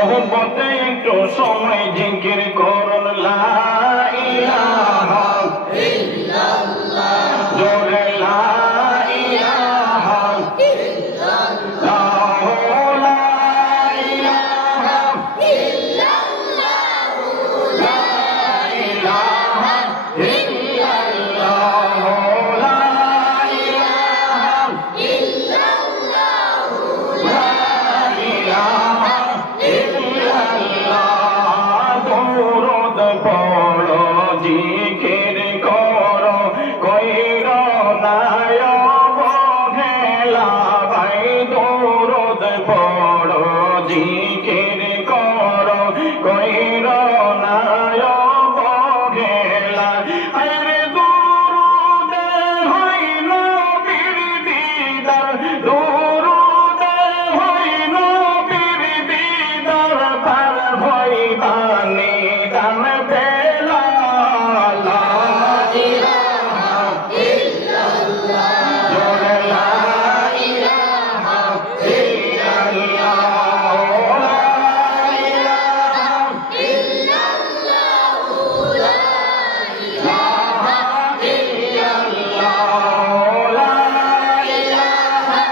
সোহবতে একটু সময় জিকির করুন লা ইলাহা ইল্লাল্লাহ জোরে লা ইলাহা ইল্লাল্লাহ লা ইলাহা ইল্লাল্লাহ লা ইলাহা ইল্লাল্লাহ লা ইলাহা ইল্লাল্লাহ লা ইলাহা দরুদ পড়ো জিকির করো কইরো না অবহেলা ভাই দরুদ পড়ো জিকির করো কইরো না অবহেলা আরে দরুদে হয় নবীর দিদার দরুদে হয় নবীর দিদার পার হইবানি দান পেলা লা ইলাহা ইল্লাল্লাহ জোরে লা ইলাহা ইল্লাল্লাহ লা ইলাহা ইল্লাল্লাহ লা ইলাহা ইল্লাল্লাহ লা ইলাহা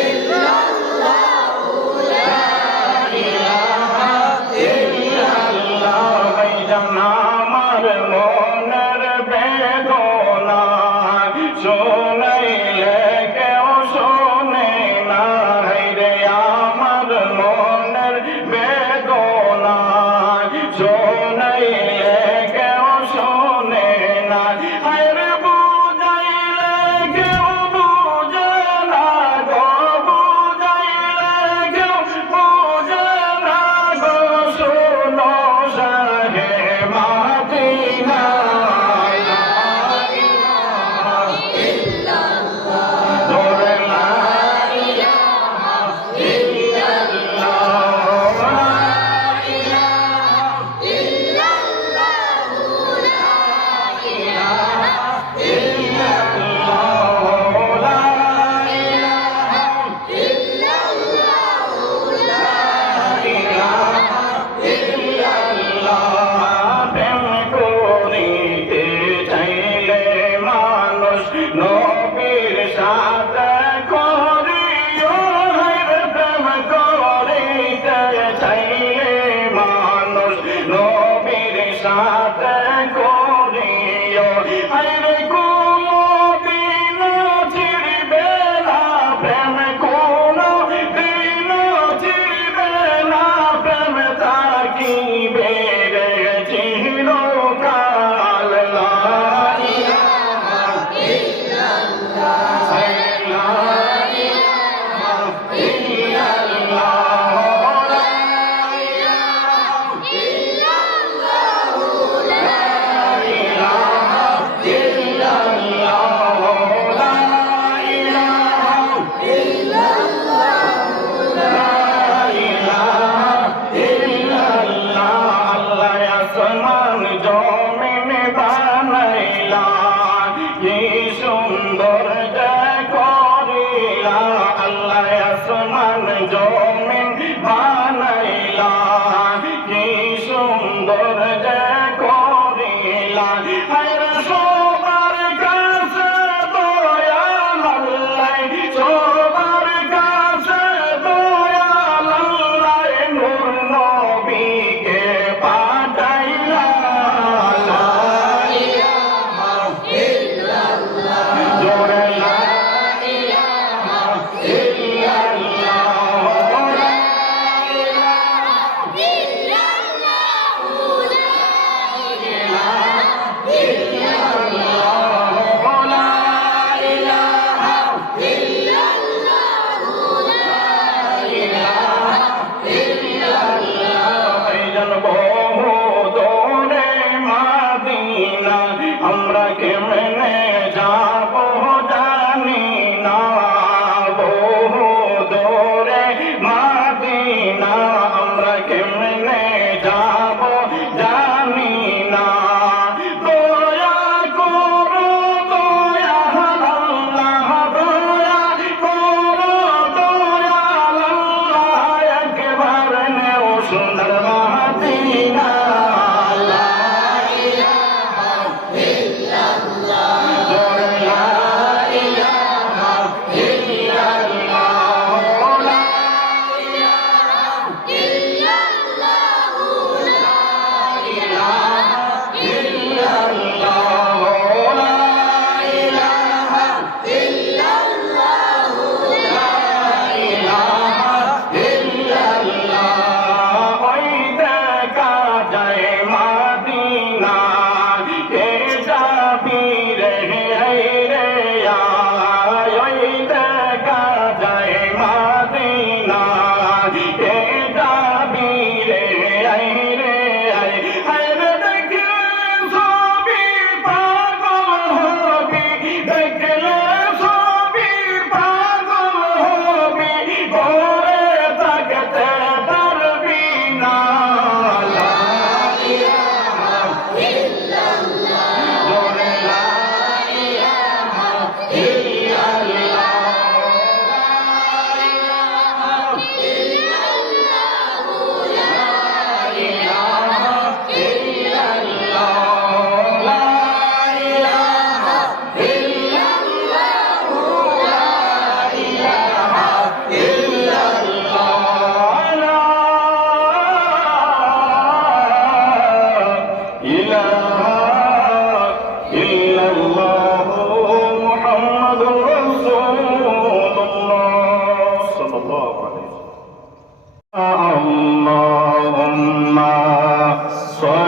ইল্লাল্লাহ লা ইলাহা ইল্লাল্লাহ ভাইজান আমার মনের বেদনা শুনাইলে কেউ শোনে না রে আমার মনের বেদনা শুনাইলে কেউ শোনে না আরে বুঝাইলে কেউ বুঝে না গো বুঝাইলে কেউ বুঝে না গো শোনো শাহে মদিনা লা ইলাহা ইল্লাল্লাহ জোরে লা ইলাহা ইল্লাল্লাহ লা ইলাহা ইল্লাল্লাহ লা ইলাহা ইল্লাল্লাহ লা ইলাহা ইল্লাল্লাহ লা ইলাহা ইল্লাল্লাহ প্রেম করিতে চাইলে মানুষ নবীর সাথে করিও রে প্রেম করিতে চাইলে মানুষ নবীর সাথে করিও রে কোনো দিন চিরবে না প্রেম কোনো দিন চিরবে না প্রেম থাকিবে রে চিরকাল লা ইলাহা ইল্লাল্লাহ লা ইলাহা ইল্লাল্লাহ লা ইলাহা ইল্লাল্লাহ صل